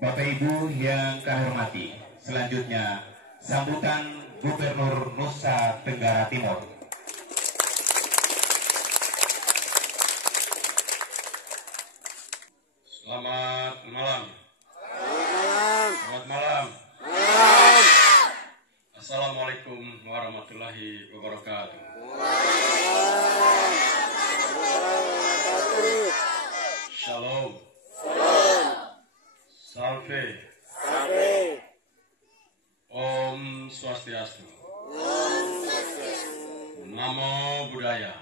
Bapak Ibu yang kami hormati, selanjutnya sambutan Gubernur Nusa Tenggara Timur. Selamat malam. Selamat malam. Assalamualaikum warahmatullahi wabarakatuh. Shalom. Salve. Om Swastiastu. Namo Buddhaya.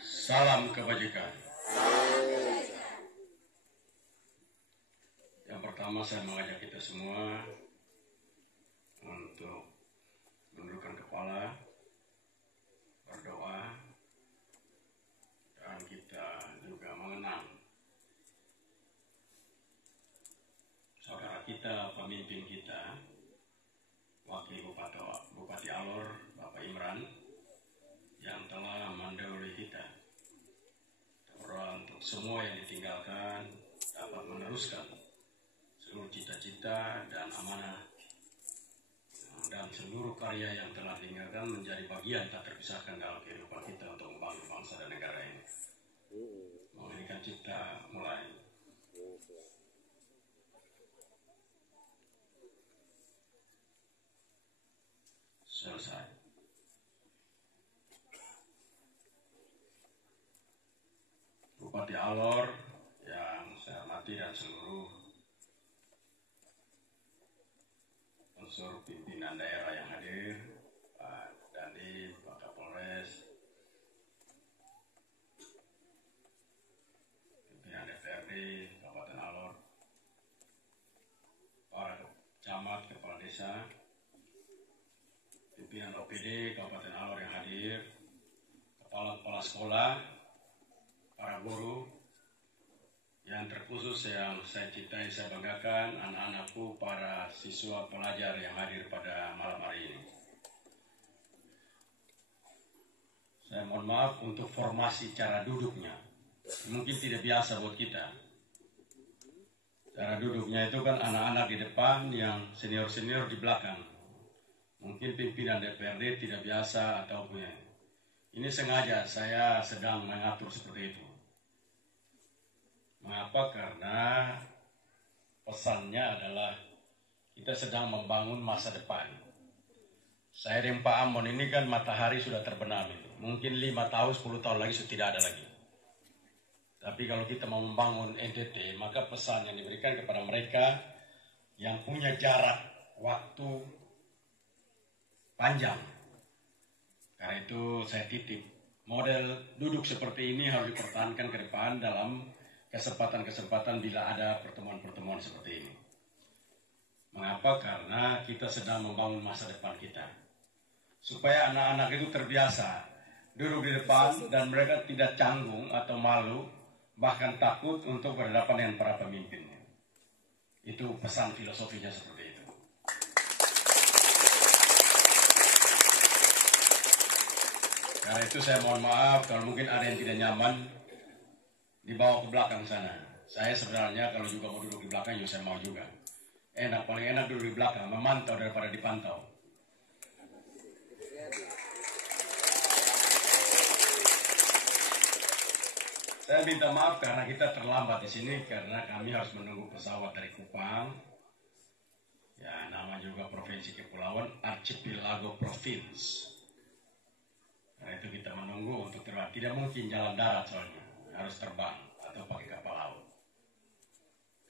Salam kebajikan. Yang pertama saya mengajak kita semua untuk menundukkan kepala, berdoa, dan kita juga mengenang saudara kita, pemimpin kita, Wakil Bupati Alor, Bapak Imran, yang telah mendahului kita. Berdoa untuk semua yang ditinggalkan dapat meneruskan seluruh cita-cita dan amanah dan seluruh karya yang telah ditinggalkan menjadi bagian tak terpisahkan dalam kehidupan kita untuk membangun bangsa dan negara ini. Menginginkan cipta mulai. Selesai. Bupati Alor yang saya hormati dan seluruh unsur pimpinan daerah yang hadir, Pak Dandim, Pak Kapolres, pimpinan DPRD Kabupaten Alor, para camat, kepala desa, pimpinan OPD Kabupaten Alor yang hadir, kepala-kepala sekolah, para guru, yang terkhusus yang saya cintai, saya banggakan, anak-anakku, para siswa pelajar yang hadir pada malam hari ini. Saya mohon maaf untuk formasi cara duduknya. Mungkin tidak biasa buat kita. Cara duduknya itu kan anak-anak di depan, yang senior-senior di belakang. Mungkin pimpinan DPRD tidak biasa atau punya. Ini sengaja saya sedang mengatur seperti itu. Mengapa? Karena pesannya adalah kita sedang membangun masa depan. Saya dan Pak Amon ini kan matahari sudah terbenam itu. Mungkin 5 tahun, 10 tahun lagi sudah tidak ada lagi. Tapi kalau kita mau membangun NTT, maka pesan yang diberikan kepada mereka yang punya jarak waktu panjang. Karena itu saya titip, model duduk seperti ini harus dipertahankan ke depan dalam kesempatan-kesempatan bila ada pertemuan-pertemuan seperti ini. Mengapa? Karena kita sedang membangun masa depan kita. Supaya anak-anak itu terbiasa duduk di depan dan mereka tidak canggung atau malu, bahkan takut untuk berhadapan dengan para pemimpinnya. Itu pesan filosofinya seperti itu. Karena itu saya mohon maaf kalau mungkin ada yang tidak nyaman, dibawa ke belakang sana. Saya sebenarnya kalau juga mau duduk di belakang, ya saya mau juga. Enak, paling enak duduk di belakang, memantau daripada dipantau. Saya minta maaf karena kita terlambat di sini karena kami harus menunggu pesawat dari Kupang. Ya, nama juga provinsi kepulauan, Archipelago Province. Karena itu kita menunggu untuk terbang. Tidak mungkin jalan darat soalnya. Harus terbang atau pakai kapal laut.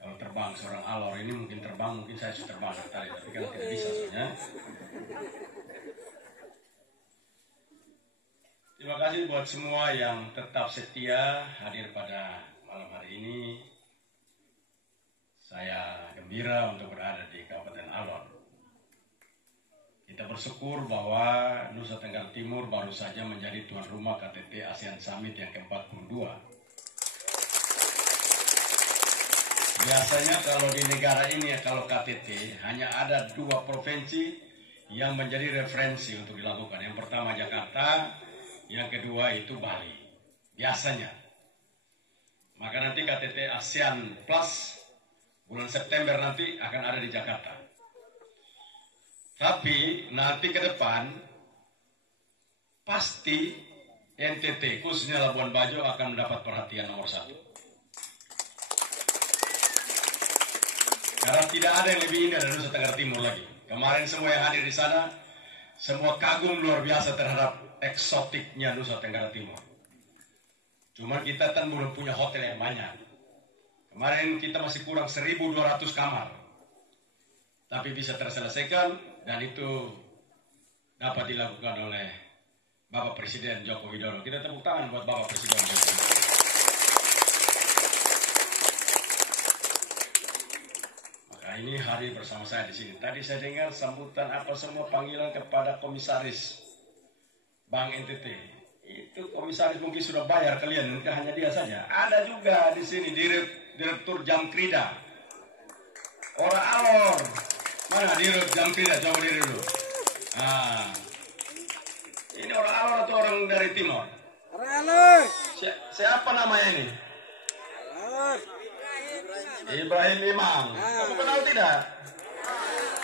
Kalau terbang seorang Alor ini mungkin terbang, mungkin saya sudah terbang tadi, tapi kan tidak bisa soalnya. Terima kasih buat semua yang tetap setia hadir pada malam hari ini. Saya gembira untuk berada di Kabupaten Alor. Kita bersyukur bahwa Nusa Tenggara Timur baru saja menjadi tuan rumah KTT ASEAN Summit yang ke-42. Biasanya kalau di negara ini, kalau KTT, hanya ada 2 provinsi yang menjadi referensi untuk dilakukan. Yang pertama Jakarta, yang kedua itu Bali. Biasanya. Maka nanti KTT ASEAN Plus Bulan September nanti akan ada di Jakarta. Tapi nanti ke depan pasti NTT khususnya Labuan Bajo akan mendapat perhatian nomor 1. Karena tidak ada yang lebih indah dari Nusa Tenggara Timur lagi. Kemarin semua yang hadir di sana semua kagum luar biasa terhadap eksotiknya Nusa Tenggara Timur. Cuma kita kan belum punya hotel yang banyak. Kemarin kita masih kurang 1.200 kamar. Tapi bisa terselesaikan dan itu dapat dilakukan oleh Bapak Presiden Joko Widodo. Kita tepuk tangan buat Bapak Presiden Joko Widodo. Maka ini hari bersama saya di sini. Tadi saya dengar sambutan apa semua panggilan kepada komisaris Bank NTT. Itu komisaris mungkin sudah bayar kalian, mungkin hanya dia saja. Ada juga di sini Direktur Jamkrida. Orang Alor. Mana Direktur Jamkrida? Coba diri dulu. Nah, ini orang Alor atau orang dari Timor? Orang Alor. Siapa namanya ini? Alor. Ibrahim Imam. Kamu kenal tidak?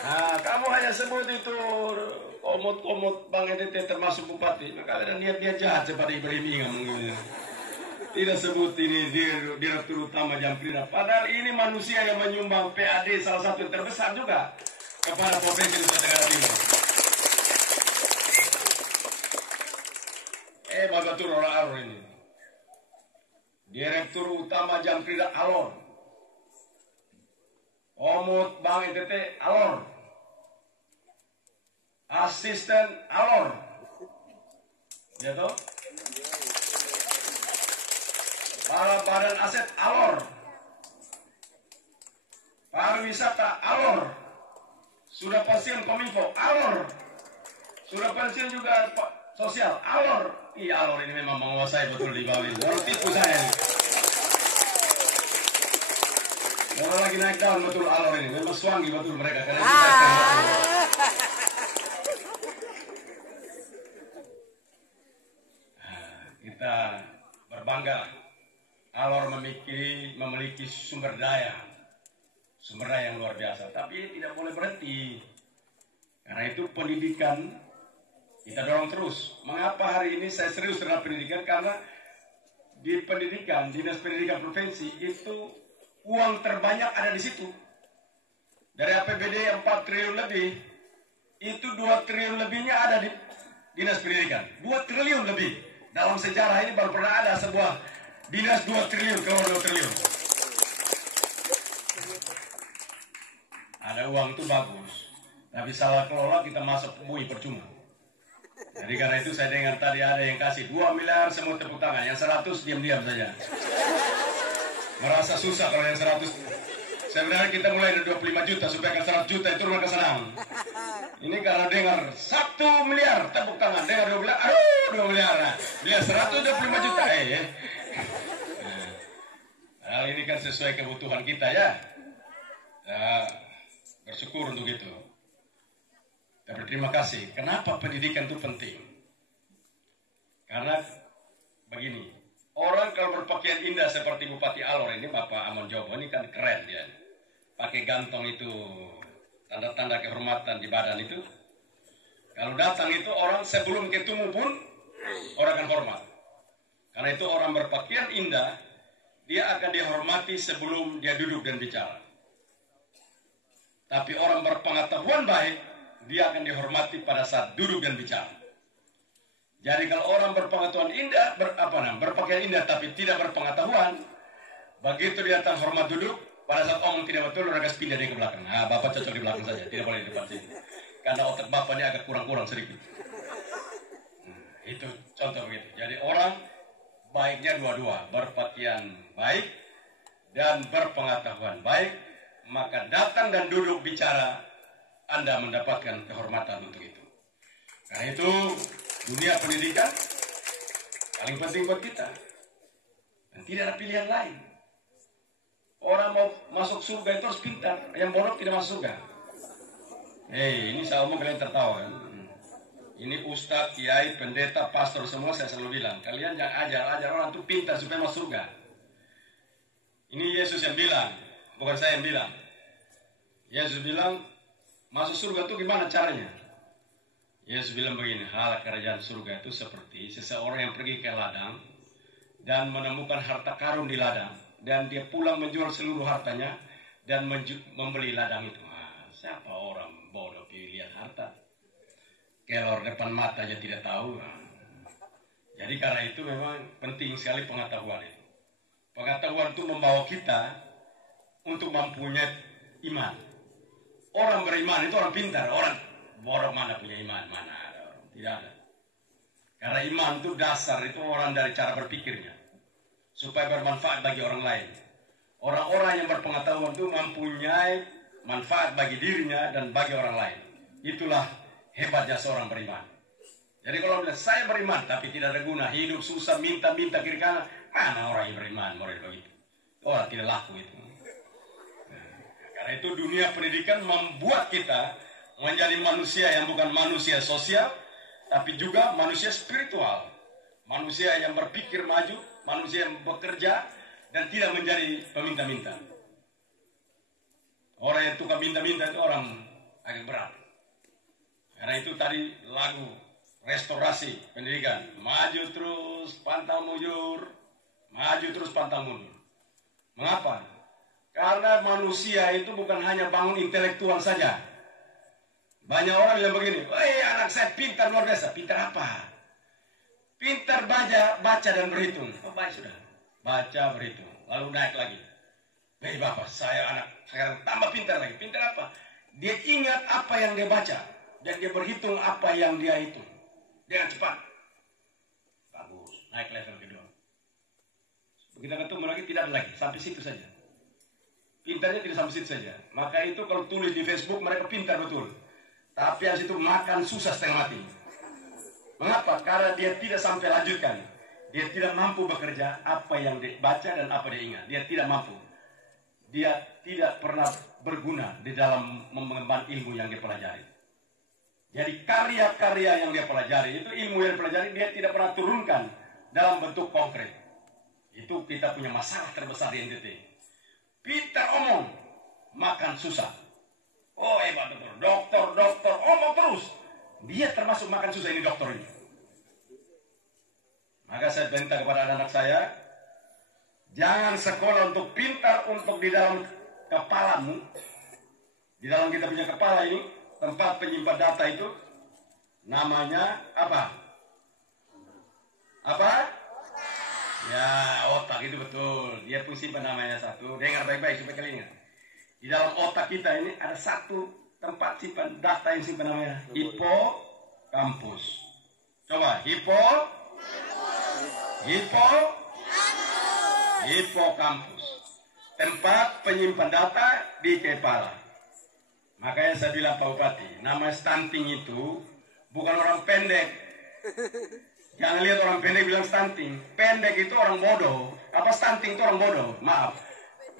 Nah, kamu hanya sebut itu komut-komut Bang NTT termasuk bupati. Maka ada niat-niat jahat seperti Ibrahim Imam. Tidak sebut ini Direktur Utama Jamkrida. Padahal ini manusia yang menyumbang PAD salah satu yang terbesar juga kepada Provinsi Nusa Tenggara Timur. Betul orang Alor ini. Direktur Utama Jamkrida Alor. Komut Bang NTT Alor. Asisten Alor. Ya toh? Para badan aset Alor. Pariwisata Alor. Sudah pensiun Kominfo Alor. Sudah pensiun juga sosial Alor. Iya, Alor ini memang menguasai betul di Bali. Baru tipu saya. Orang lagi naik daun betul Alor ini. Memang suangi betul mereka karena kita berbangga. Alor memiliki sumber daya yang luar biasa. Tapi tidak boleh berhenti. Karena itu pendidikan kita dorong terus. Mengapa hari ini saya serius terhadap pendidikan? Karena di pendidikan, Dinas Pendidikan Provinsi itu uang terbanyak ada di situ. Dari APBD 4 triliun lebih, itu 2 triliun lebihnya ada di Dinas Pendidikan. 2 triliun lebih. Dalam sejarah ini baru pernah ada sebuah dinas 2 triliun, keluar 2 triliun. Ada uang itu bagus. Tapi salah kelola kita masuk bui percuma. Jadi karena itu saya dengar tadi ada yang kasih 2 miliar semua tepuk tangan. Yang 100 diam-diam saja. Merasa susah kalau yang 100. Sebenarnya kita mulai dari 25 juta supaya ke 100 juta itu mereka senang. Ini kalau dengar 1 miliar tepuk tangan. Dengar 2 miliar, aduh 2 miliar. Nah, dia 125 juta. Hal ini kan sesuai kebutuhan kita ya. Bersyukur untuk itu. Dan berterima kasih. Kenapa pendidikan itu penting? Karena begini, orang kalau berpakaian indah seperti Bupati Alor ini, Bapak Amon Jobo ini kan keren dia. Pakai gantong itu, tanda-tanda kehormatan di badan itu. Kalau datang itu orang sebelum ketemu pun orang akan hormat. Karena itu orang berpakaian indah, dia akan dihormati sebelum dia duduk dan bicara. Tapi orang berpengetahuan baik, dia akan dihormati pada saat duduk dan bicara. Jadi kalau orang berpengetahuan indah, berpakaian indah tapi tidak berpengetahuan, begitu dia datang hormat duduk, pada saat omong tidak betul, mereka pindah dia ke belakang. Nah, Bapak cocok di belakang saja, tidak boleh di depan sini. Karena otak Bapak ini agak kurang-kurang sedikit. Itu contoh begitu. Jadi orang baiknya dua-dua, berpakaian baik dan berpengetahuan baik, maka datang dan duduk bicara, Anda mendapatkan kehormatan untuk itu. Karena itu dunia pendidikan paling penting buat kita. Dan tidak ada pilihan lain. Orang mau masuk surga itu harus pintar. Yang bodoh tidak masuk surga. Ini saya omong kalian tertawa. Ini ustadz, kiai, pendeta, pastor semua saya selalu bilang. Kalian jangan ajar orang itu pintar supaya masuk surga. Ini Yesus yang bilang, bukan saya yang bilang. Yesus bilang, masuk surga itu gimana caranya? Yesus bilang begini, hal kerajaan surga itu seperti seseorang yang pergi ke ladang dan menemukan harta karun di ladang, dan dia pulang menjual seluruh hartanya dan membeli ladang itu. Siapa orang bodoh pilih lihat harta? Kelor depan mata aja tidak tahu. Jadi karena itu memang penting sekali pengetahuan itu. Pengetahuan itu membawa kita untuk mempunyai iman. Orang beriman itu orang pintar, orang bodoh mana punya iman, mana ada orang, tidak ada. Karena iman itu dasar, itu orang dari cara berpikirnya supaya bermanfaat bagi orang lain. Orang-orang yang berpengetahuan itu mempunyai manfaat bagi dirinya dan bagi orang lain. Itulah hebatnya seorang beriman. Jadi kalau bilang saya beriman tapi tidak ada guna, hidup susah, minta-minta kiri kanan, mana orang yang beriman model begitu? Orang tidak laku itu. Karena itu dunia pendidikan membuat kita menjadi manusia yang bukan manusia sosial, tapi juga manusia spiritual. Manusia yang berpikir maju, manusia yang bekerja, dan tidak menjadi peminta-minta. Orang yang tukang minta-minta itu orang agak berat. Karena itu tadi lagu restorasi pendidikan. Maju terus, pantang mundur. Maju terus, pantang mundur. Mengapa? Karena manusia itu bukan hanya bangun intelektual saja. Banyak orang yang begini, anak saya pintar luar biasa. Pintar apa? Pintar baca dan berhitung. Oh, baik sudah. Baca, berhitung. Lalu naik lagi. Bapak, saya anak sekarang tambah pintar lagi. Pintar apa? Dia ingat apa yang dia baca. Dan dia berhitung apa yang dia hitung. Dengan cepat. Bagus. Naik level kedua. Begitu ketemu lagi, tidak ada lagi. Sampai situ saja. Pintarnya tidak sampai situ saja. Maka itu kalau tulis di Facebook, mereka pintar betul. Tapi yang situ makan susah setengah mati. Mengapa? Karena dia tidak sampai lanjutkan. Dia tidak mampu bekerja apa yang dia baca dan apa dia ingat. Dia tidak mampu. Dia tidak pernah berguna di dalam mengembangkan ilmu yang dia pelajari. Jadi karya-karya yang dia pelajari, itu ilmu yang dia pelajari, dia tidak pernah turunkan dalam bentuk konkret. Itu kita punya masalah terbesar di NTT. Pintar omong, makan susah. Oh hebat betul, dokter, omong terus. Dia termasuk makan susah ini dokter ini. Maka saya minta kepada anak-anak saya, jangan sekolah untuk pintar untuk di dalam kepalamu. Di dalam kita punya kepala ini, tempat penyimpan data itu, namanya apa? Apa? Ya, otak itu betul. Dia pun simpan namanya satu. Dengar baik-baik supaya kalian ingat. Di dalam otak kita ini ada satu tempat simpan data yang simpan namanya hipokampus. Coba, hipokampus. Tempat penyimpan data di kepala. Makanya saya bilang Pak Bupati, nama stunting itu bukan orang pendek. Jangan lihat orang pendek bilang stunting. Pendek itu orang bodoh. Apa stunting itu orang bodoh? Maaf.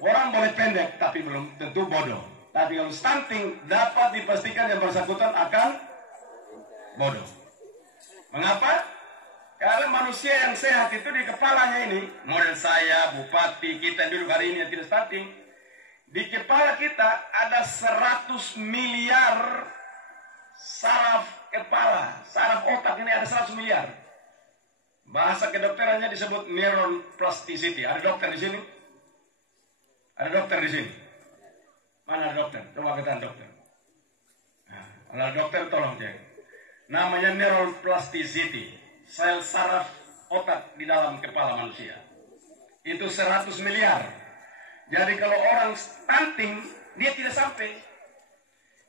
Orang boleh pendek tapi belum tentu bodoh. Tapi kalau stunting dapat dipastikan yang bersangkutan akan bodoh. Mengapa? Karena manusia yang sehat itu di kepalanya ini, model saya, bupati, kita dulu hari ini yang tidak stunting, di kepala kita ada 100 miliar saraf kepala, saraf otak ini ada 100 miliar. Bahasa kedokterannya disebut neuron plasticity. Ada dokter di sini? Ada dokter di sini? Mana ada dokter? Coba katakan dokter. Nah, kalau dokter tolong cek. Namanya neuron plasticity. Sel saraf otak di dalam kepala manusia. Itu 100 miliar. Jadi kalau orang stunting, dia tidak sampai.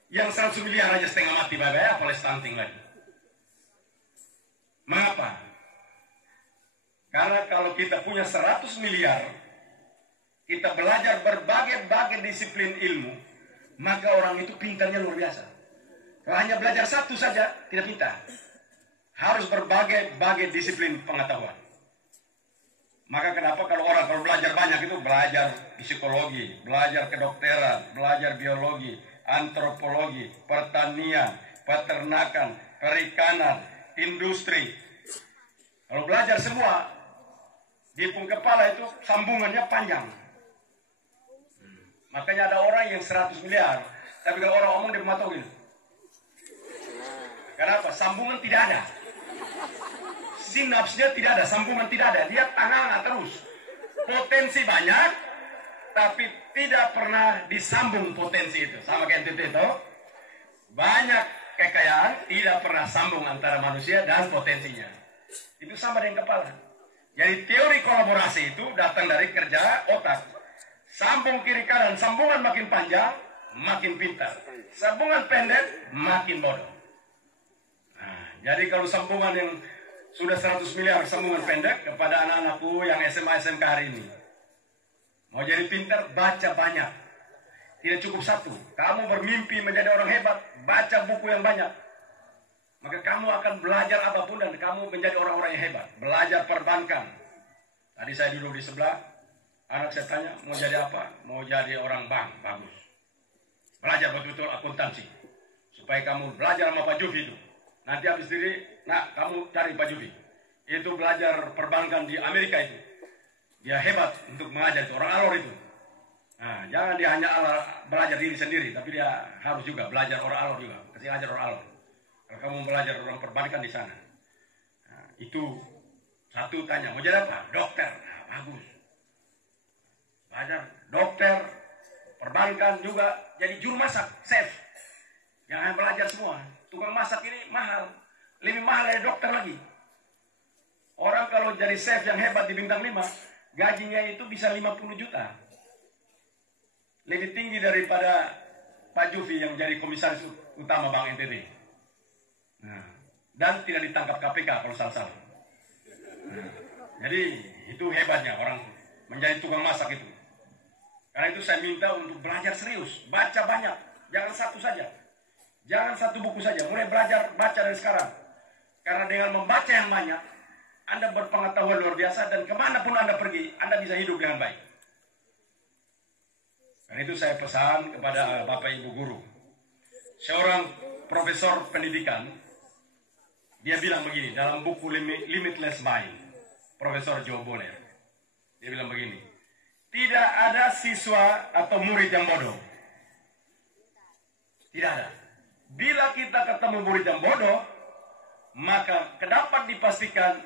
Yang 100 miliar aja setengah mati, bye-bye, apalagi stunting lagi. Mengapa? Karena kalau kita punya 100 miliar, kita belajar berbagai-bagai disiplin ilmu, maka orang itu pintarnya luar biasa. Kalau hanya belajar satu saja, tidak pintar. Harus berbagai-bagai disiplin pengetahuan. Maka kenapa kalau belajar banyak itu belajar psikologi, belajar kedokteran, belajar biologi, antropologi, pertanian, peternakan, perikanan, industri. Kalau belajar semua, di pung kepala itu sambungannya panjang. Makanya ada orang yang 100 miliar, Tapi kalau orang ngomong dia mematok gini. Kenapa? Sambungan tidak ada. Sinapsnya tidak ada, sambungan tidak ada. Dia tanganga terus. Potensi banyak, tapi tidak pernah disambung potensi itu. Sama kayak itu. Banyak kekayaan, tidak pernah sambung antara manusia dan potensinya. Itu sama dengan kepala. Jadi teori kolaborasi itu datang dari kerja otak. Sambung kiri kanan, sambungan makin panjang, makin pintar. Sambungan pendek, makin bodoh. Nah, jadi kalau sambungan yang sudah 100 miliar sambungan pendek kepada anak-anakku yang SMA SMK hari ini. Mau jadi pintar, baca banyak. Tidak cukup satu. Kamu bermimpi menjadi orang hebat, baca buku yang banyak. Maka kamu akan belajar apapun dan kamu menjadi orang-orang yang hebat. Belajar perbankan. Tadi saya duduk di sebelah, anak saya tanya, mau jadi apa? Mau jadi orang bank, bagus. Belajar betul-betul akuntansi. Supaya kamu belajar sama Pak Jufi itu. Nanti habis diri, kamu cari Pak Jufi. Itu belajar perbankan di Amerika itu. Dia hebat untuk mengajar itu, orang alor itu. Nah, jangan dia hanya belajar diri sendiri, tapi dia harus juga belajar orang alor juga. Kasih ajar orang alor. Kalau kamu belajar orang perbankan di sana. Nah, itu satu tanya, mau jadi apa? Dokter. Nah, bagus. Belajar dokter, perbankan juga, jadi juru masak, chef. Jangan belajar semua. Tukang masak ini mahal. Lebih mahal dari dokter lagi. Orang kalau jadi chef yang hebat di bintang 5, gajinya itu bisa 50 juta. Lebih tinggi daripada Pak Jufi yang jadi komisaris utama Bank NTT. Nah, dan tidak ditangkap KPK kalau salah-salah. Nah, jadi itu hebatnya orang menjadi tukang masak itu. Karena itu saya minta untuk belajar serius, baca banyak, jangan satu saja, jangan satu buku saja. Mulai belajar baca dari sekarang. Karena dengan membaca yang banyak, Anda berpengetahuan luar biasa dan kemanapun Anda pergi, Anda bisa hidup dengan baik. Dan itu saya pesan kepada Bapak Ibu Guru. Seorang profesor pendidikan, dia bilang begini dalam buku Limitless Mind, Profesor Joe Boller. Dia bilang begini, tidak ada siswa atau murid yang bodoh. Tidak ada. Bila kita ketemu murid yang bodoh, maka dapat dipastikan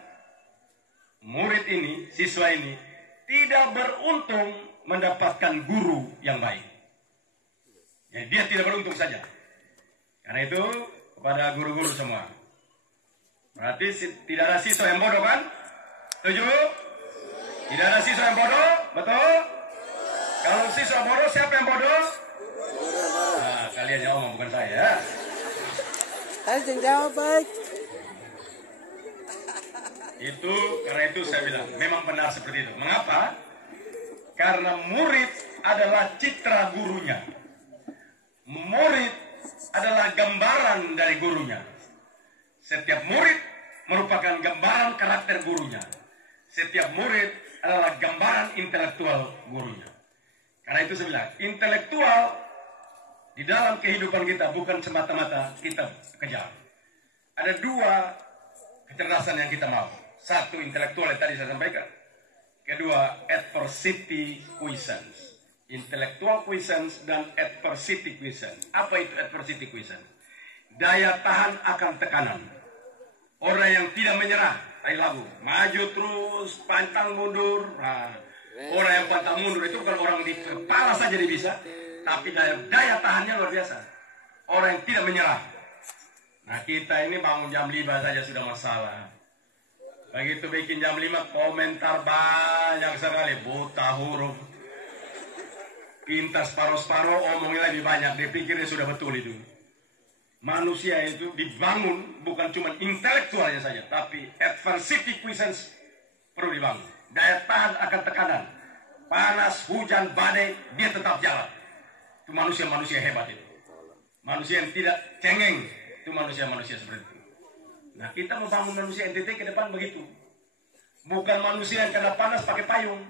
murid ini, siswa ini, tidak beruntung mendapatkan guru yang baik. Jadi dia tidak beruntung saja. Karena itu kepada guru-guru semua. Berarti tidak ada siswa yang bodoh kan? Setuju? Tidak ada siswa yang bodoh, betul? Kalau siswa bodoh, siapa yang bodoh? Nah, kalian yang ngomong bukan saya. Saya jawab baik. Itu karena itu saya bilang memang benar seperti itu. Mengapa? Karena murid adalah citra gurunya. Murid adalah gambaran dari gurunya. Setiap murid merupakan gambaran karakter gurunya. Setiap murid adalah gambaran intelektual gurunya. Karena itu saya bilang, intelektual di dalam kehidupan kita bukan semata-mata kita kejar. Ada dua kecerdasan yang kita mau. Satu, intelektual yang tadi saya sampaikan. Kedua, adversity quiescence. Intellectual quiescence dan adversity quiescence. Apa itu adversity quiescence? Daya tahan akan tekanan. Orang yang tidak menyerah. Tadi lagu, maju terus, pantang mundur. Nah, orang yang pantang mundur itu bukan orang di kepala saja dia bisa, tapi daya tahannya luar biasa. Orang yang tidak menyerah. Nah, kita ini bangun jam 5 saja sudah masalah. Begitu bikin jam 5, komentar banyak sekali, buta huruf. Pintas paruh-paruh, omongnya lebih banyak. Dia pikirnya sudah betul itu. Manusia itu dibangun bukan cuma intelektualnya saja, tapi adversity quiescence perlu dibangun. Daya tahan akan tekanan. Panas, hujan, badai, dia tetap jalan. Itu manusia-manusia hebat itu. Manusia yang tidak cengeng, itu manusia-manusia seperti itu. Nah, kita membangun manusia NTT ke depan begitu. Bukan manusia yang kena panas pakai payung.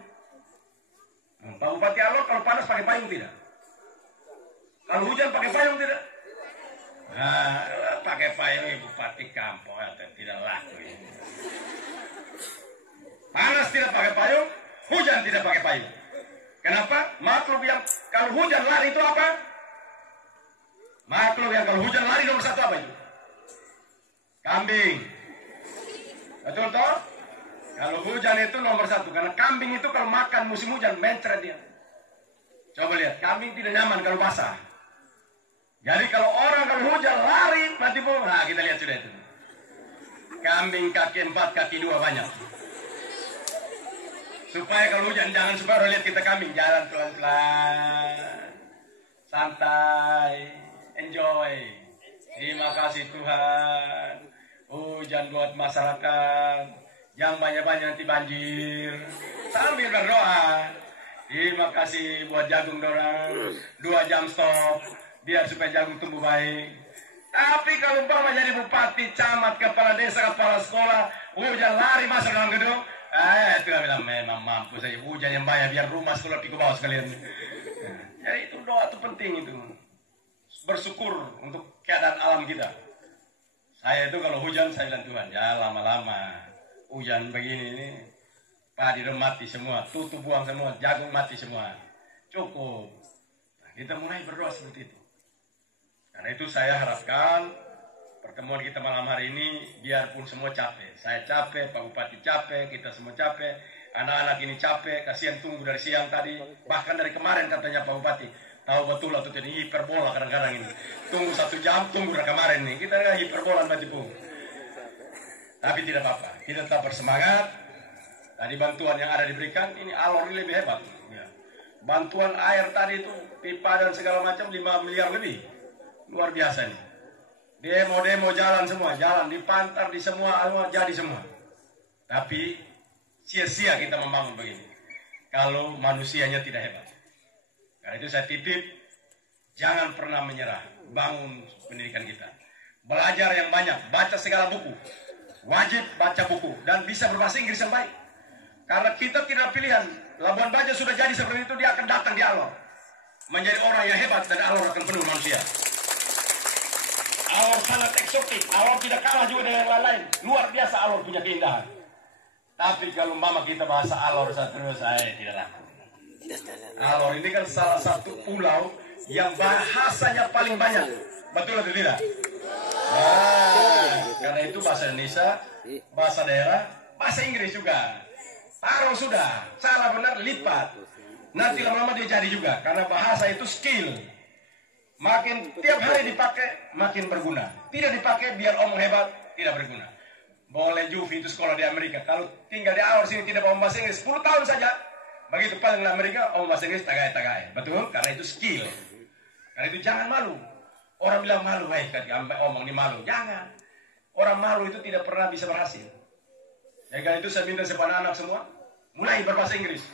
Pak Bupati Alor kalau panas pakai payung tidak? Kalau hujan pakai payung tidak? Nah, pakai payung Bupati Kampung tidak laku ini. Panas tidak pakai payung, hujan tidak pakai payung. Kenapa? Makhluk yang kalau hujan lari itu apa? Makhluk yang kalau hujan lari nomor satu apa itu? Kambing. Betul toh? Kalau hujan itu nomor satu. Karena kambing itu kalau makan musim hujan mencret dia. Coba lihat, kambing tidak nyaman kalau basah. Jadi kalau orang kalau hujan lari mati pun. Nah kita lihat sudah itu. Kambing kaki 4, kaki 2 banyak. Supaya kalau hujan jangan supaya orang lihat kita kambing. Jalan pelan-pelan. Santai. Enjoy. Terima kasih Tuhan. Hujan buat masyarakat. Jangan banyak-banyak nanti banjir. Sambil berdoa. Terima kasih buat jagung dorang. 2 jam stop. Biar supaya jagung tumbuh baik. Tapi kalau umpama jadi bupati, camat, kepala desa, kepala sekolah, hujan lari masuk dalam gedung. Itu bilang memang mampu saja. Hujan yang banyak biar rumah sekolah pikir bawah sekalian. Jadi itu doa itu penting itu. Bersyukur untuk keadaan alam kita. Saya itu kalau hujan saya bilang Tuhan, ya lama-lama hujan begini ini padi mati semua, tutup buang semua, jagung mati semua. Cukup. Nah, kita mulai berdoa seperti itu. Karena itu saya harapkan pertemuan kita malam hari ini biarpun semua capek. Saya capek, Pak Bupati capek, kita semua capek. Anak-anak ini capek, kasihan tunggu dari siang tadi. Bahkan dari kemarin katanya Pak Bupati. Tahu betul atau tidak, hiperbola kadang-kadang ini. Tunggu 1 jam, tunggu dari kemarin nih. Kita hiperbola Mbak Tipu. Tapi tidak apa-apa, kita tetap bersemangat. Tadi bantuan yang ada diberikan, ini alor ini lebih hebat. Ya. Bantuan air tadi itu, pipa dan segala macam 5 miliar lebih. Luar biasa ini. Demo-demo jalan semua, jalan di pantar, di semua jadi semua. Tapi sia-sia kita membangun begini. Kalau manusianya tidak hebat. Karena itu saya titip, jangan pernah menyerah. Bangun pendidikan kita. Belajar yang banyak, baca segala buku. Wajib baca buku dan bisa berbahasa Inggris yang baik. Karena kita tidak pilihan. Labuan Bajo sudah jadi seperti itu, dia akan datang di Alor. Menjadi orang yang hebat dan Alor akan penuh manusia. Alor sangat eksotik. Alor tidak kalah juga dengan yang lain. Luar biasa Alor punya keindahan. Tapi kalau mama kita bahasa Alor terus saya tidak laku. Alor ini kan salah satu pulau yang bahasanya paling banyak. Betul atau tidak? Nah, karena itu bahasa Indonesia, bahasa daerah, bahasa Inggris juga. Taruh sudah, salah benar lipat. Nanti lama-lama dia jadi juga. Karena bahasa itu skill. Makin tiap hari dipakai, makin berguna. Tidak dipakai biar omong hebat, tidak berguna. Boleh Juvi itu sekolah di Amerika. Kalau tinggal di Alor sini tidak omong bahasa Inggris, 10 tahun saja. Begitu paling di Amerika, omong bahasa Inggris tagai-tagai. Betul? Karena itu skill. Karena itu jangan malu. Orang bilang malu, omong ini malu. Jangan. Orang malu itu tidak pernah bisa berhasil. Ya, karena itu saya minta kepada anak semua, mulai berbahasa Inggris.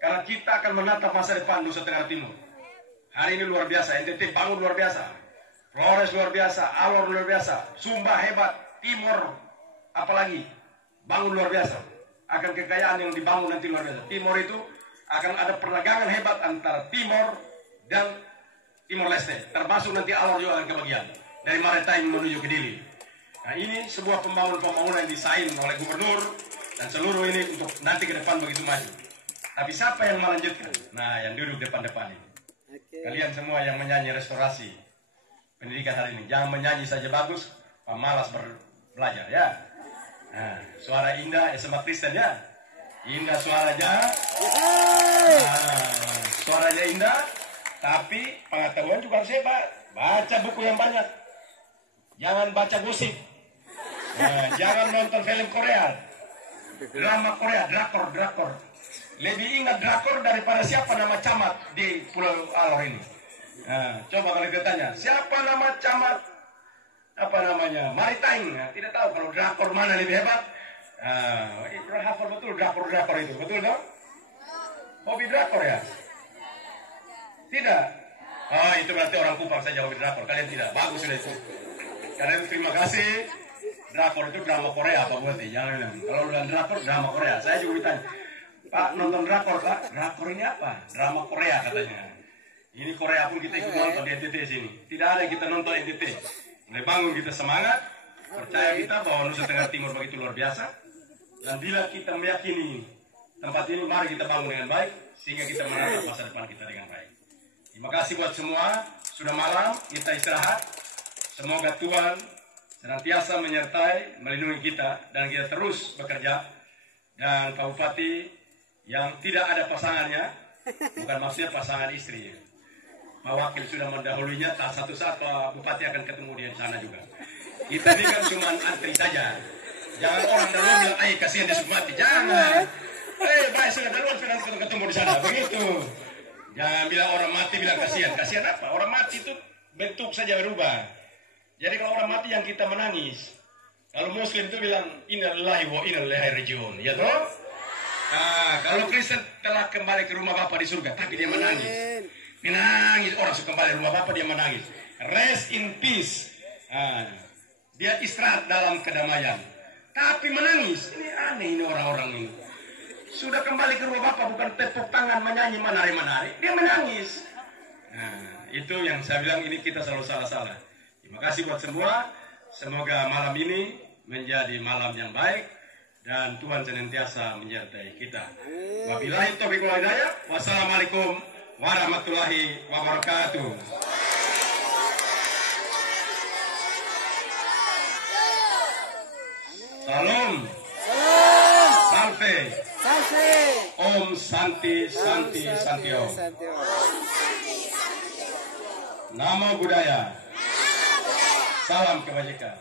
Karena kita akan menatap masa depan Nusa Tenggara Timur. Hari ini luar biasa, NTT bangun luar biasa. Flores luar biasa, Alor luar biasa, Sumba hebat, Timor apalagi bangun luar biasa. Akan kekayaan yang dibangun nanti luar biasa. Timor itu akan ada perdagangan hebat antara Timor dan Timor Leste. Termasuk nanti Alor juga akan kebagian. Dari Maritime menuju ke Dili. Nah ini sebuah pembangunan yang disain oleh gubernur dan seluruh ini untuk nanti ke depan begitu maju. Tapi siapa yang melanjutkan? Nah yang duduk depan-depan ini. Kalian semua yang menyanyi restorasi pendidikan hari ini. Jangan menyanyi saja bagus, malas belajar ya. Nah, suara indah SMA Kristen ya. Indah suaranya. Nah, suaranya indah, tapi pengetahuan juga harus hebat. Baca buku yang banyak. Jangan baca gosip. Nah, jangan nonton film Korea. Drama Korea, drakor. Lebih ingat drakor daripada siapa nama camat di Pulau Alor ini. Nah, coba kalau kita tanya, siapa nama camat? Apa namanya? Maritime. Nah, tidak tahu kalau drakor mana lebih hebat. Nah, hafal betul drakor itu. Betul dong? Hobi drakor ya? Tidak. Oh, itu berarti orang Kupang saja hobi drakor. Kalian tidak. Bagus sudah itu. Karena itu terima kasih. Drakor itu drama Korea apa buat jangan. Kalau udah drakor drama Korea. Saya juga ditanya, Pak nonton drakor Pak? Drakor ini apa? Drama Korea katanya. Ini Korea pun kita ikut nonton di NTT sini. Tidak ada yang kita nonton NTT. Mulai bangun kita semangat. Percaya kita bahwa Nusa Tenggara Timur begitu luar biasa. Dan bila kita meyakini tempat ini, mari kita bangun dengan baik. Sehingga kita menatap masa depan kita dengan baik. Terima kasih buat semua. sudah malam, kita istirahat. Semoga Tuhan senantiasa menyertai, melindungi kita, dan kita terus bekerja. Dan Pak Bupati yang tidak ada pasangannya, bukan maksudnya pasangan istri. Pak Wakil sudah mendahulunya, tak satu saat Pak Bupati akan ketemu di sana juga. Kita ini kan cuma antri saja. Jangan orang dulu bilang, kasihan dia mati. Jangan. Baik sudah duluan, sudah ketemu di sana. Begitu. Jangan bilang orang mati, bilang kasihan. Kasihan apa? Orang mati itu bentuk saja berubah. Jadi kalau orang mati yang kita menangis. Kalau Muslim itu bilang, innalillahi wa inna ilaihi raji'un. Ya toh? Nah, kalau Kristen telah kembali ke rumah Bapa di surga, tapi dia menangis. Menangis. Orang suka kembali ke rumah Bapa, dia menangis. Rest in peace. Nah, dia istirahat dalam kedamaian. Tapi menangis. Ini aneh ini orang-orang ini. Sudah kembali ke rumah Bapak, bukan tepuk tangan, menyanyi, menari-menari. Dia menangis. Nah, itu yang saya bilang, ini kita selalu salah-salah. Terima kasih buat semua. Semoga malam ini menjadi malam yang baik. Dan Tuhan senantiasa menyertai kita. Wabillahi taufiq wal hidayah. Wassalamualaikum warahmatullahi wabarakatuh. Salam. Salve. Om Santi Santi Santio. Namo Buddhaya. Salam kebajikan.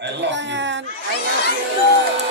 I love you. I love you.